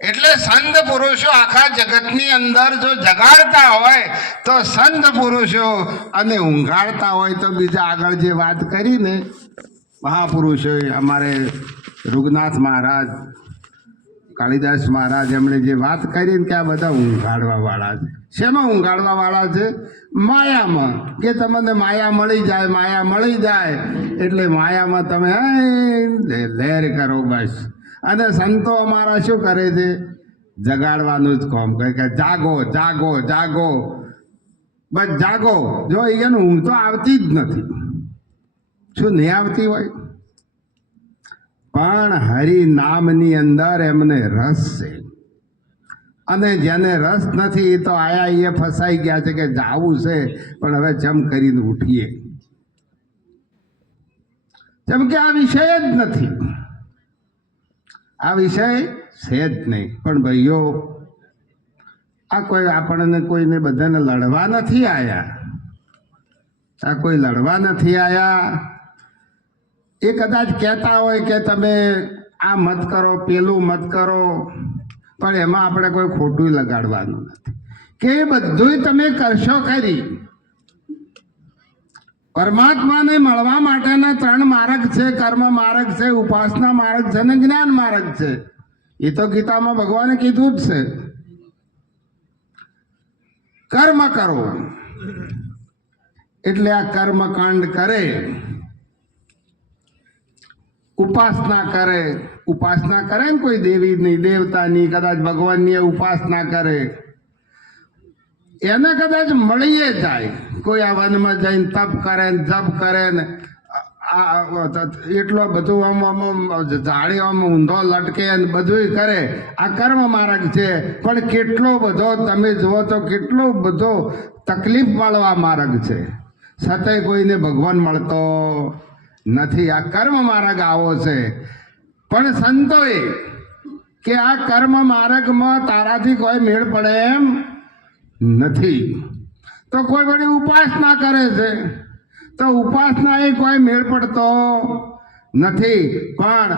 એટલે સંત પુરુષો આખા જગતની અંદર જો જગાડતા હોય તો સંત પુરુષો અને ઊંઘાડતા હોય તો બીજા આગળ જે વાત કરીને મહાપુરુષોએ અમારે રઘુનાથ મહારાજ, કાલિદાસ મહારાજ એમણે જે વાત કરીને કે આ બધા ઊંઘાડવા વાળા છે. શેમાં ઊંઘાડવા વાળા છે? માયામાં. કે તમને માયા મળી જાય, માયા મળી જાય એટલે માયામાં તમે લહેર કરો બસ. અને સંતો અમારા શું કરે છે? જગાડવાનું જ કામ કરે કે જાગો જાગો જાગો, બસ જાગો. જો એને ઊંઘ તો આવતી જ નથી. શું નહીં આવતી હોય? પણ હરિ નામની અંદર એમને રસ છે. અને જેને રસ નથી એ તો આયા એ ફસાઈ ગયા છે કે જાવું છે પણ હવે જમ કરીને ઉઠીએ, જેમ કે આ વિષય જ નથી, આ વિષય છે જ નહીં. પણ ભાઈઓ, આ કોઈ આપણને કોઈને બધાને લડવા નથી આયા, આ કોઈ લડવા નથી આયા. એ કદાચ કહેતા હોય કે તમે આ મત કરો, પેલું મત કરો, પણ એમાં આપણે કોઈ ખોટું લગાડવાનું નથી. કે એ બધું તમે કરશો ખરી. પરમાત્માને મળવા માટેના 3 માર્ગ છે. કર્મ માર્ગ છે, ઉપાસના માર્ગ છે અને જ્ઞાન માર્ગ છે. એ તો ગીતામાં ભગવાને કીધું જ છે. કર્મ કરો એટલે આ કર્મકાંડ કરે, ઉપાસના કરે. ઉપાસના કરે ને કોઈ દેવીની, દેવતાની, કદાચ ભગવાનની ઉપાસના કરે, એને કદાચ મળીએ જાય. કોઈ આ વનમાં જઈને તપ કરે ને જપ કરે ને એટલો બધું આમ ઝાડી આમ ઊંધો લટકે ને બધું કરે. આ કર્મ માર્ગ છે. પણ કેટલો બધો તમે જુઓ તો કેટલો બધો તકલીફ વાળો આ માર્ગ છે. છતાંય કોઈને ભગવાન મળતો નથી. આ કર્મ માર્ગ આવો છે. પણ સંતોએ કે આ કર્મ માર્ગમાં તારાથી કોઈ મેળ પડે એમ નથી, તો કોઈ વળી ઉપાસના કરે છે તો ઉપાસના એ કોઈ મેળ પડતો નથી. પણ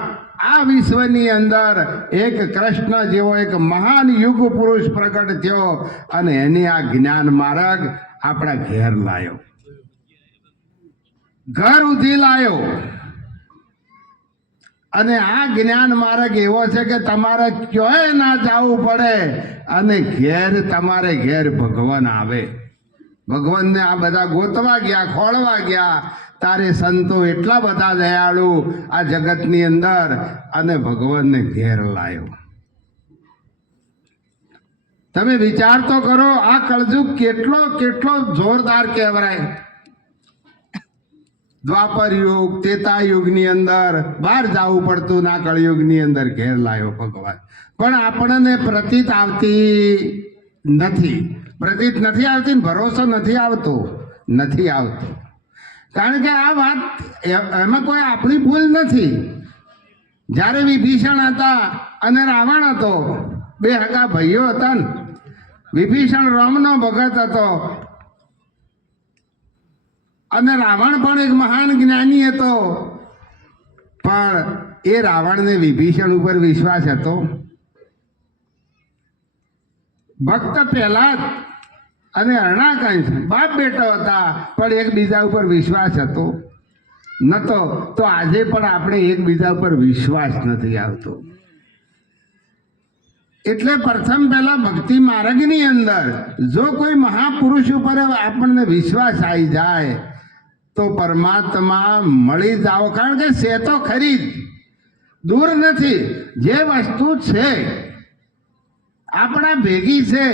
આ વિશ્વની અંદર એક કૃષ્ણ જેવો એક મહાન યુગ પુરુષ પ્રગટ થયો અને એની આ જ્ઞાન માર્ગ આપણા ઘેર લાયો, ઘર ઉધી લાયો. અને આ જ્ઞાન માર્ગ એવો છે કે તમારે ક્યાંય ના જવું પડે અને ઘેર તમારે ઘેર ભગવાન આવે. ભગવાનને આ બધા ગોતવા ગયા, ખોળવા ગયા, તારે સંતો એટલા બધા દયાળુ આ જગતની અંદર અને ભગવાનને ઘેર લાયો. તમે વિચાર તો કરો, આ કળજુગ કેટલો કેટલો જોરદાર કહેવાય. દ્વાપર યુગ, ત્રેતા યુગની અંદર બહાર જવું પડતું, ના કળયુગની અંદર ઘેર લાયો ભગવાન. પણ આપણને પ્રતીત આવતી નથી, પ્રતીત નથી આવતી ને ભરોસો નથી આવતો, નથી આવતો. કારણ કે આ વાત એમાં કોઈ આપણી ભૂલ નથી. જ્યારે વિભીષણ હતા અને રાવણ હતો, 2 હગા ભાઈઓ હતા ને. વિભીષણ રામનો ભગત હતો અને રાવણ પણ એક મહાન જ્ઞાની હતો. પણ એ રાવણને વિભીષણ ઉપર વિશ્વાસ હતો. ભક્ત પહેલા જ અને હરણાકંશ બાપ બેટો હતા, પણ એકબીજા ઉપર વિશ્વાસ હતો નતો. તો આજે પણ આપણે એકબીજા ઉપર વિશ્વાસ નથી આવતો. એટલે પ્રથમ પહેલા ભક્તિ માર્ગની અંદર જો કોઈ મહાપુરુષ ઉપર આપણને વિશ્વાસ આવી જાય તો પરમાત્મા મળી જાઓ. કારણ કે છે તો ખરી જ, દૂર નથી. જે વસ્તુ છે આપણા ભેગી છે,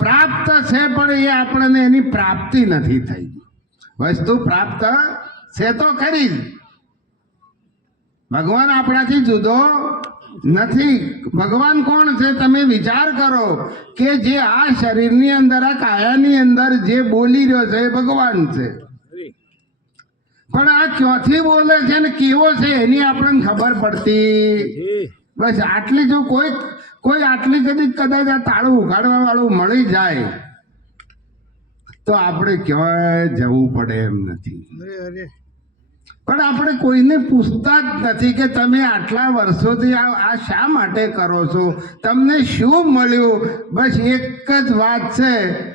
પ્રાપ્ત છે, પણ એ આપણને એની પ્રાપ્તિ નથી થઈ. વસ્તુ પ્રાપ્ત છે તો ખરી જ, ભગવાન આપણાથી જુદો નથી. ભગવાન કોણ છે? તમે વિચાર કરો કે જે આ શરીરની અંદર, આ કાયાની અંદર જે બોલી રહ્યો છે એ ભગવાન છે. પણ આ ક્યાંથી બોલે છે ને કેવો છે એની આપણને ખબર પડતી. બસ આટલી, જો કોઈ આટલી કદાચ આ તાળું ઉઘાડવા વાળું મળી જાય તો આપણે ક્યાંય જવું પડે એમ નથી. પણ આપણે કોઈને પૂછતા જ નથી કે તમે આટલા વર્ષોથી આ શા માટે કરો છો, તમને શું મળ્યું. બસ એક જ વાત છે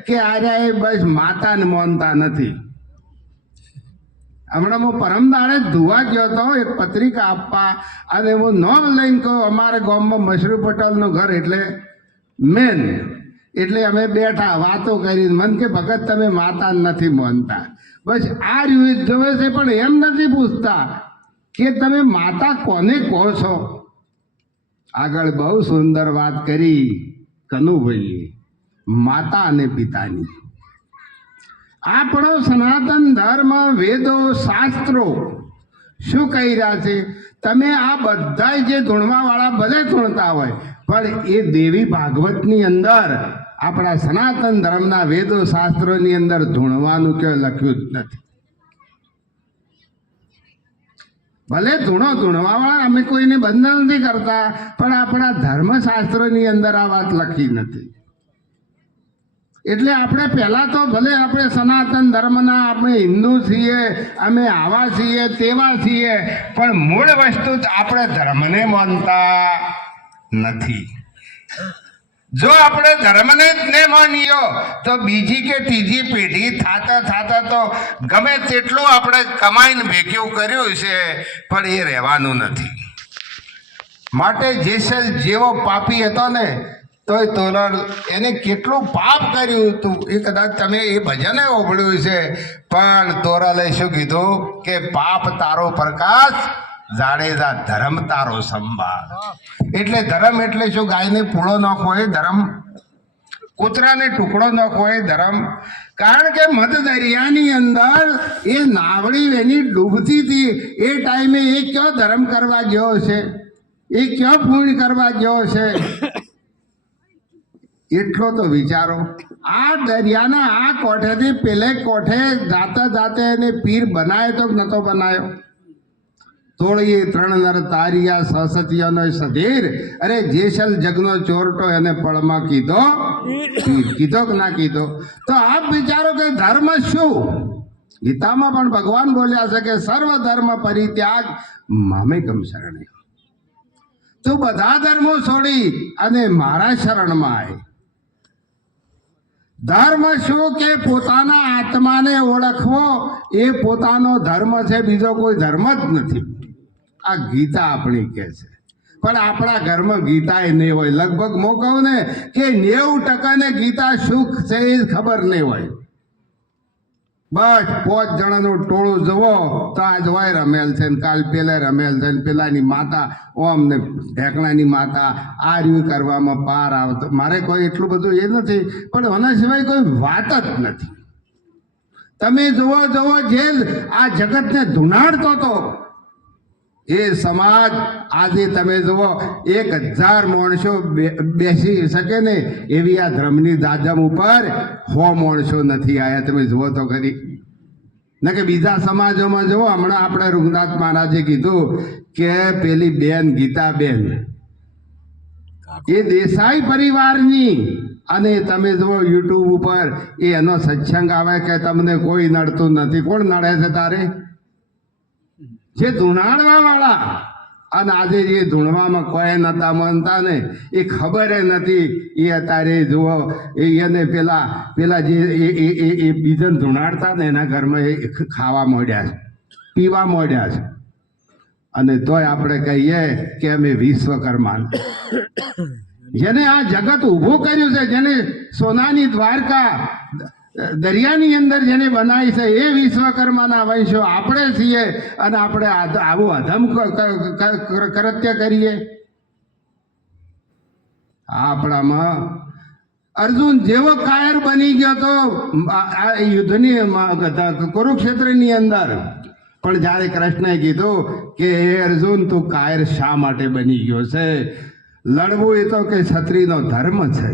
કે આર્યા એ બસ માતાને માનતા નથી. હમણાં હું પરમદાડે જ ધોવા ગયો હતો એક પત્રિકા આપવા, અને હું નોમ લઈને કહું અમારે ગામમાં મશરૂ પટેલનું ઘર એટલે મેન, એટલે અમે બેઠા વાતો કરી. મન કે ભગત તમે માતા નથી માનતા. બસ આ રીત જોવે છે, પણ એમ નથી પૂછતા કે તમે માતા કોને કહો છો. આગળ બહુ સુંદર વાત કરી કનુભાઈએ માતા અને પિતાની. આપણો સનાતન ધર્મ, વેદો, શાસ્ત્રો શું કહી રહ્યા છે. તમે આ બધા જે ધૂણવાવાળા ભલે ધૂણતા હોય, પણ એ દેવી ભાગવતની અંદર આપણા સનાતન ધર્મના વેદો શાસ્ત્રોની અંદર ધૂણવાનું કે લખ્યું જ નથી. ભલે ધૂણવાવાળા અમે કોઈને બંધન નથી કરતા, પણ આપણા ધર્મશાસ્ત્રોની અંદર આ વાત લખી નથી. એટલે આપણે પહેલા તો ભલે આપણે સનાતન ધર્મના, આપણે હિન્દુ છીએ, અમે આવા છીએ તેવા છીએ, પણ મૂળ વસ્તુ આપણે ધર્મને માનતા નથી. જો આપણે ધર્મને જ ન માનીએ તો બીજી કે ત્રીજી પેઢી થાતા તો ગમે તેટલું આપણે કમાઈને ભેગ્યું કર્યું છે, પણ એ રહેવાનું નથી. માટે જેસલ જેવો પાપી હતો ને, તોય તોરલ એને કેટલું પાપ કર્યું હતું એ કદાચ તમે એ ભજને ઓભળ્યું છે. પણ તોરલે શું કીધું કે પાપ તારો પ્રકાશ, જાડેજા ધર્મ તારો સંભાળ. એટલે ધર્મ એટલે શું? ગાયને પૂળો નાખવો એ ધર્મ, કૂતરાને ટુકડો નાખવો એ ધર્મ. કારણ કે મધ દરિયાની અંદર એ નાવડી એની ડૂબતી હતી એ ટાઈમે એ કયો ધર્મ કરવા ગયો છે, એ કયો પુણ્ય કરવા ગયો છે, એટલો તો વિચારો. આ દરિયાના આ કોઠેથી પેલે કોઠે જાતે એને પીર બનાવ્યો તો નતો બનાવ્યો. તોળીએ 3 નર તારિયા સસતિયાનો સધીર, અરે જેસલ જગનો ચોરટો એને પળમાં કીધો કીધો કે ના કીધો. તો આપ વિચારો કે ધર્મ શું? ગીતામાં પણ ભગવાન બોલ્યા છે કે સર્વ ધર્મ પરિત્યાગ મામેકમ શરણે. તું બધા ધર્મો છોડી અને મારા શરણમાં આય. ધર્મ શું કે પોતાના આત્માને ઓળખવો એ પોતાનો ધર્મ છે, બીજો કોઈ ધર્મ જ નથી. આ ગીતા આપણી કે છે, પણ આપણા ઘરમાં ગીતા એ નહીં હોય. લગભગ હું કહું ને કે 90% ગીતા શું છે એ ખબર નહીં હોય. બસ 5 જણાનું ટોળું જુઓ તો આજ હોય રમેલ છે ને કાલ પેલે રમેલ છે ને પેલાની માતા ઓમ ને ઢેકણાની માતા આ રહ્યું કરવામાં પાર આવતો. મારે કોઈ એટલું બધું એ નથી, પણ આના સિવાય કોઈ વાત જ નથી. તમે જુઓ જે આ જગતને ધુનાડતો હતો એ સમાજ આજે તમે જુઓ 1000 માણસો બેસી શકે ને એવી આ ધર્મની દાદમ ઉપર 100 માણસો નથી આવ્યા. તમે જુઓ તો ખરી. ના કે બીજા સમાજોમાં જુઓ, હમણાં આપણે રઘુનાથ મહારાજે કીધું કે પેલી બેન ગીતાબેન એ દેસાઈ પરિવારની, અને તમે જુઓ યુટ્યુબ ઉપર એનો સત્સંગ આવે કે તમને કોઈ નડતું નથી. કોણ નડે છે તારે? જે ધૂણાડવા વાળા. અને આજે જે ધૂણવામાં કોઈ નતા માનતા ને એ ખબર નથી, એ અત્યારે જુઓ એને પેલા જે એ બીજાને ધૂણાડતા ને એના ઘરમાં એ ખાવા માંડ્યા છે, પીવા માંડ્યા છે. અને તોય આપણે કહીએ કે અમે વિશ્વકર્મા, જેને આ જગત ઊભું કર્યું છે, જેને સોનાની દ્વારકા દરિયાની અંદર જેને બનાવી છે એ વિશ્વકર્માના વંશો આપણે છીએ. અને આપણે આવું અધમ કૃત્ય કરીએ. આપણામાં અર્જુન જેવો કાયર બની ગયો તો આ યુદ્ધની કુરુક્ષેત્રની અંદર, પણ જ્યારે કૃષ્ણએ કીધું કે હે અર્જુન તું કાયર શા માટે બની ગયો છે? લડવું એ તો કે ક્ષત્રિયનો ધર્મ છે.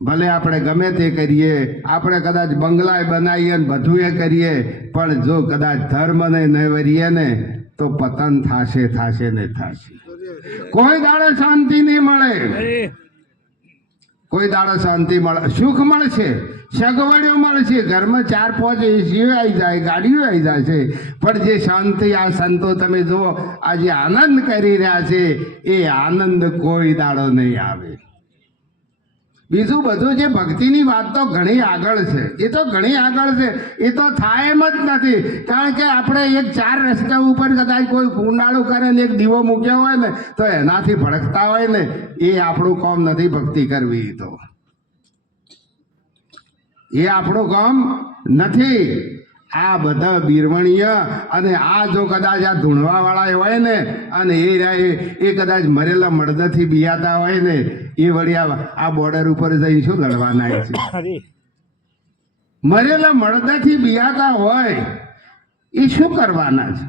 ભલે આપણે ગમે તે કરીએ, આપણે કદાચ બંગલા બનાવીએ ને બધું એ કરીએ, પણ જો કદાચ ધર્મને ન વરીએ ને તો પતન થશે ને થશે. કોઈ દાડે શાંતિ નહીં મળે, કોઈ દાડો શાંતિ મળે, સુખ મળશે, સગવડો મળશે, ઘરમાં 4-5 એસીઓ આવી જાય, ગાડીઓ આવી જાય છે, પણ જે શાંતિ આ સંતો તમે જુઓ આજે આનંદ કરી રહ્યા છે એ આનંદ કોઈ દાડો નહીં આવે. બીજું બધું જે ભક્તિની વાત તો ઘણી આગળ છે, એ તો ઘણી આગળ છે, એ તો થાય એમ જ નથી. કારણ કે આપણે એક 4 રસ્તા ઉપર કદાચ કોઈ કુંડાળું કરે ને એક દીવો મૂક્યો હોય ને તો એનાથી ભડકતા હોય ને એ આપણું કામ નથી. ભક્તિ કરવી તો એ આપણું કામ નથી. આ બધા બીરવણીય અને આ જો કદાચ આ ધૂણવાવાળા હોય ને અને એ કદાચ મરેલા મળદથી બિયાતા હોય ને એ વળી આ બોર્ડર ઉપર જઈ શું લડવાના છે? મરેલા મળદથી બિયાતા હોય એ શું કરવાના છે?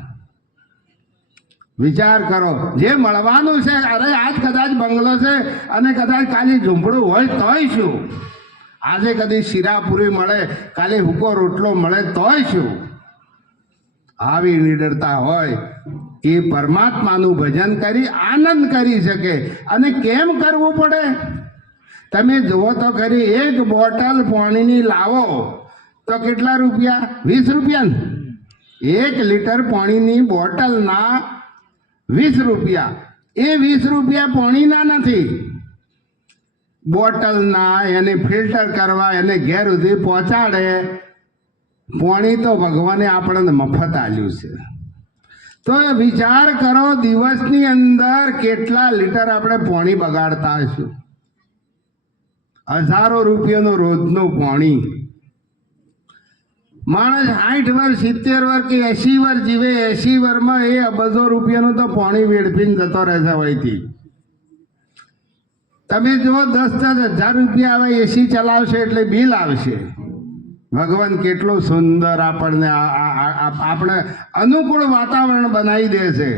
વિચાર કરો. જે મળવાનું છે, અરે આજ કદાચ બંગલો છે અને કદાચ કાલે ઝૂંપડું હોય તોય શું? આજે કદી શીરાપુરી મળે, કાલે હુકો રોટલો મળે તોય શું? આવી નિડરતા હોય એ પરમાત્માનું ભજન કરી આનંદ કરી શકે. અને કેમ કરવું પડે? તમે જુઓ તો ખરી, એક બોટલ પાણીની લાવો તો કેટલા રૂપિયા? 20 રૂપિયા. 1 લીટર પાણીની બોટલના 20 રૂપિયા. એ 20 રૂપિયા પાણીના નથી, બોટલના. એને ફિલ્ટર કરવા, એને ઘેર સુધી પહોંચાડે. પાણી તો ભગવાને આપણને મફત આલ્યું છે. તો વિચાર કરો, દિવસની અંદર કેટલા લીટર આપણે પાણી બગાડતા હશું? હજારો રૂપિયાનું રોજનું પાણી. માણસ 60 વર્ષ 70 વર્ષ કે 80 વર્ષ જીવે, 80 વર્ષમાં એ અબજો રૂપિયાનું તો પાણી વેડફીને જતો રહેશે. હોયથી તમે જુઓ 10-10 હજાર રૂપિયા આવે એસી ચલાવશે એટલે બિલ આવશે. ભગવાન કેટલું સુંદર આપણને આપણે અનુકૂળ વાતાવરણ બનાવી દે છે,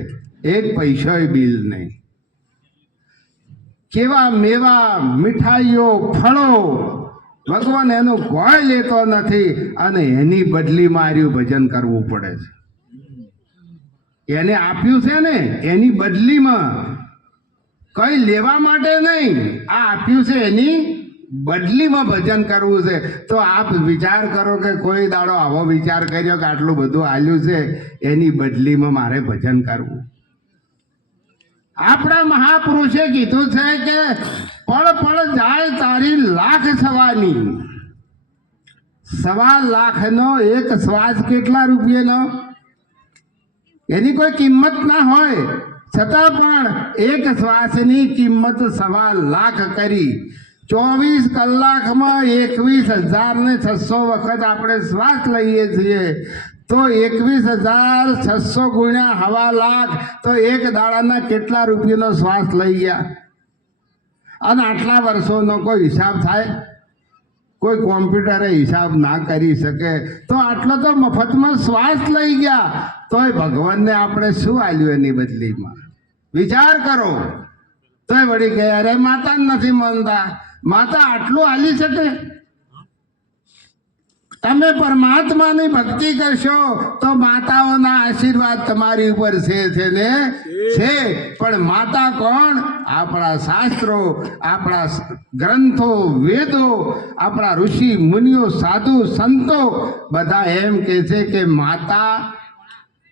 એક પૈસાય બિલ નહીં. કેવા મેવા, મીઠાઈઓ, ફળો, ભગવાન એનું કોઈ લેતો નથી અને એની બદલીમાં આર્યું ભજન કરવું પડે છે. એને આપ્યું છે ને એની બદલીમાં, કઈ લેવા માટે નહીં, આ આપ્યું છે એની બદલીમાં ભજન કરવું છે. તો આપ વિચાર કરો કે કોઈ દાડો આવો વિચાર કર્યો કે આટલું બધું આલ્યું છે એની બદલીમાં મારે ભજન કરવું? આપણા મહાપુરુષે કીધું છે કે પળ પળ જાય તારી લાખ સવાની. 1.25 લાખનો એક શ્વાસ કેટલા રૂપિયાનો? એની કોઈ કિંમત ના હોય, છતાં પણ એક શ્વાસની કિંમત 1.25 લાખ કરી. 24 કલાકમાં 21,600 વખત આપણે શ્વાસ લઈએ છીએ. તો 21,600 ગુણ્યા 1.25 લાખ તો એક દાડાના કેટલા રૂપિયાનો શ્વાસ લઈ ગયા? અને આટલા વર્ષોનો કોઈ હિસાબ થાય? કોઈ કોમ્પ્યુટરે હિસાબ ના કરી શકે. તો આટલો તો મફતમાં શ્વાસ લઈ ગયા, તોય ભગવાનને આપણે શું આલ્યું એની બદલીમાં? વિચાર કરો. તોય વળી ગયા અરે માતા નથી માનતા. માતા આટલું આલી શકે? તમે પરમાત્માની ભક્તિ કરશો તો માતાઓના આશીર્વાદ તમારી ઉપર છે ને છે. પણ માતા કોણ? આપણા શાસ્ત્રો, આપણા ગ્રંથો, વેદો, આપણા ઋષિ મુનિઓ, સાધુ સંતો બધા એમ કે છે કે માતા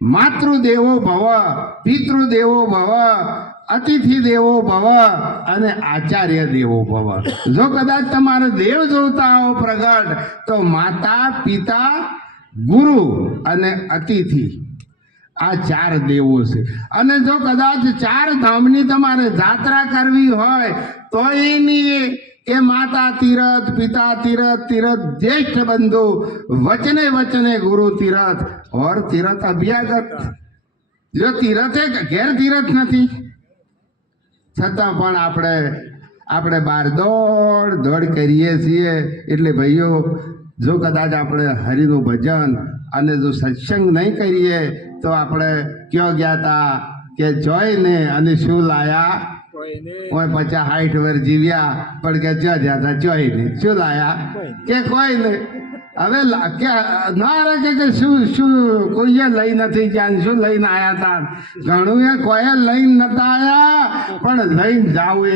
માતૃદેવો ભવ, પિતૃદેવો ભવ, અતિથિ દેવો ભવ અને આચાર્ય દેવો ભવ. જો કદાચ તમારે દેવ જોતા હો પ્રગટ તો માતા, પિતા, ગુરુ અને અતિથિ, આ 4 દેવો છે. અને જો કદાચ 4 ધામની તમારે જાત્રા કરવી હોય તો એની કે માતા તીરથ, પિતા તીરથ, તીરથ જ્યેષ્ઠ બંધુ, વચને વચને ગુરુ તીરથ ઓર તીરથ અભ્યાગત. જો તીરથે ઘેર તીરથ નથી, છતાં પણ આપણે બહાર દોડ કરીએ છીએ. એટલે ભાઈઓ, જો કદાચ આપણે હરિનું ભજન અને જો સત્સંગ નહીં કરીએ તો આપણે ક્યાં ગયા હતા કે જોઈને અને શું લાયા? કોઈ 50-60 વર્ષ જીવ્યા પણ કે જ્યાં જ્યાં હતા જોઈને શું લાયા? કે કોઈ નહીં. હવે ના રાખે કે શું કોઈએ લઈ નથી ગયા, શું લઈને આવ્યા હતા? ઘણું એ કોઈ લઈને નતા આવ્યા પણ પણ લઈને જાવું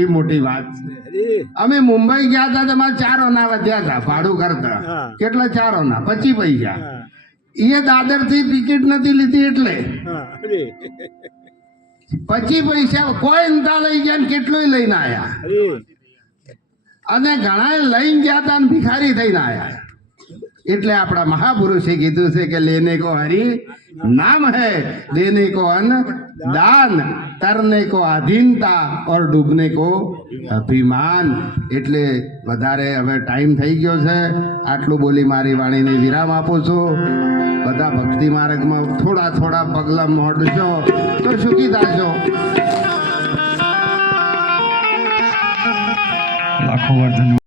એ મોટી વાત છે. અમે મુંબઈ ગયા હતા તમારે 4 આના વધ્યા હતા ભાડું કરતા. કેટલા 4 આના 25 પૈસા. એ દાદર થી ટિકિટ નથી લીધી એટલે 25 પૈસા કોઈ નતા લઈ ગયા ને કેટલું લઈને આયા. અને ઘણા લઈને ગયા હતા ને ભિખારી થઈને આયા. એટલે આપણા મહાપુરુષે કીધું છે કે લેને કો હરી નામ હૈ, દેને કો અન્ન દાન, તરને કો આધીનતા और ડૂબને કો અભિમાન. એટલે વધારે હવે ટાઈમ થઈ ગયો છે. આટલું બોલી મારી વાણીને વિરામ આપું છું. બધા ભક્તિ માર્ગમાં થોડા થોડા પગલા મોડશો તો સુખી થશો. લાખો વાર ધન્યવાદ.